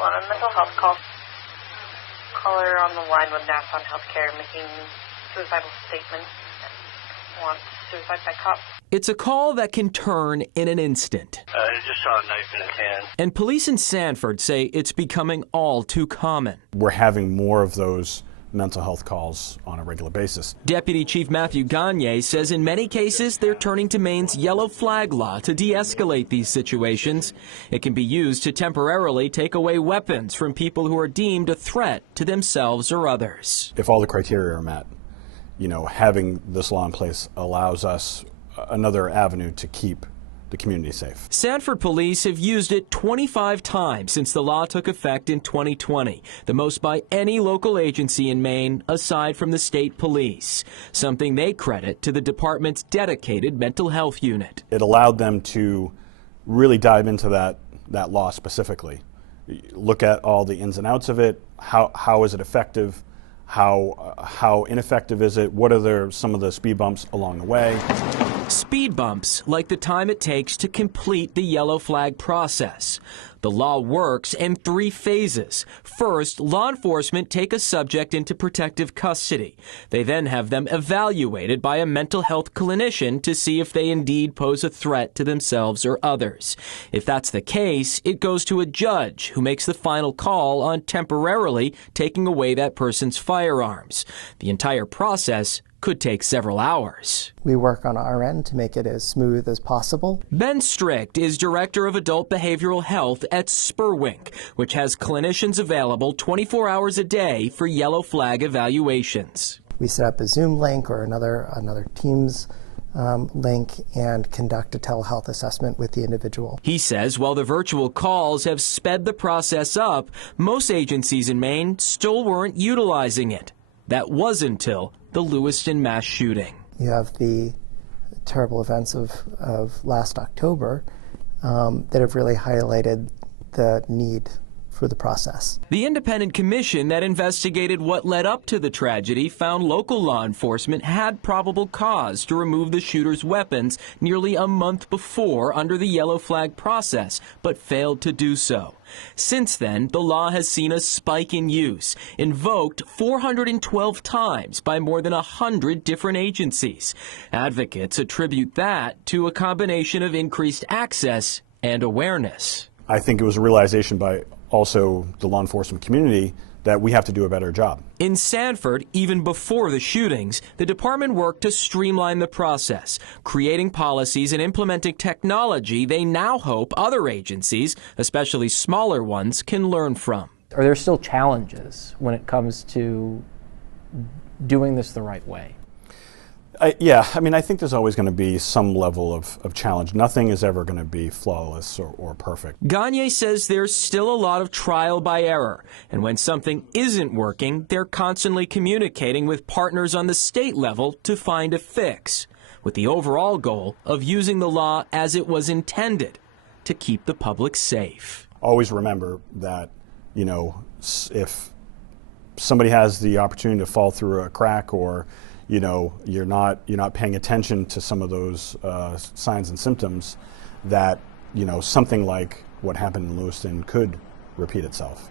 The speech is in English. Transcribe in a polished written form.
On a mental health call, caller on the line with Nassau Healthcare making suicidal statements and wants suicide by cop. It's a call that can turn in an instant. I just saw a knife in his hand. And police in Sanford say it's becoming all too common. We're having more of those mental health calls on a regular basis. Deputy Chief Matthew Gagne says in many cases they're turning to Maine's yellow flag law to de-escalate these situations. It can be used to temporarily take away weapons from people who are deemed a threat to themselves or others. If all the criteria are met, having this law in place allows us another avenue to keep the community safe. Sanford Police have used it 25 times since the law took effect in 2020, the most by any local agency in Maine aside from the state police, something they credit to the department's dedicated mental health unit. It allowed them to really dive into that law specifically, look at all the ins and outs of it, how is it effective, how ineffective is it, what are some of the speed bumps along the way. Speed bumps, like the time it takes to complete the yellow flag process. The law works in 3 phases. First, law enforcement take a subject into protective custody. They then have them evaluated by a mental health clinician to see if they indeed pose a threat to themselves or others. If that's the case, it goes to a judge who makes the final call on temporarily taking away that person's firearms. The entire process could take several hours. We work on our end to make it as smooth as possible. Ben Strict is Director of Adult Behavioral Health at Spurwink, which has clinicians available 24 hours a day for yellow flag evaluations. We set up a Zoom link or another Teams link and conduct a telehealth assessment with the individual. He says while the virtual calls have sped the process up, most agencies in Maine still weren't utilizing it. That was until the Lewiston mass shooting. You have the terrible events of last October that have really highlighted the need for the process. The independent commission that investigated what led up to the tragedy found local law enforcement had probable cause to remove the shooter's weapons nearly a month before under the yellow flag process, but failed to do so. Since then, the law has seen a spike in use, invoked 412 times by more than 100 different agencies. Advocates attribute that to a combination of increased access and awareness. I think it was a realization by also the law enforcement community that we have to do a better job. In Sanford, even before the shootings, the department worked to streamline the process, creating policies and implementing technology they now hope other agencies, especially smaller ones, can learn from. Are there still challenges when it comes to doing this the right way? I think there's always going to be some level of challenge. Nothing is ever going to be flawless or perfect. Gagne says there's still a lot of trial by error, and when something isn't working, they're constantly communicating with partners on the state level to find a fix, with the overall goal of using the law as it was intended, to keep the public safe. Always remember that, if somebody has the opportunity to fall through a crack or you're not paying attention to some of those signs and symptoms, that something like what happened in Lewiston could repeat itself.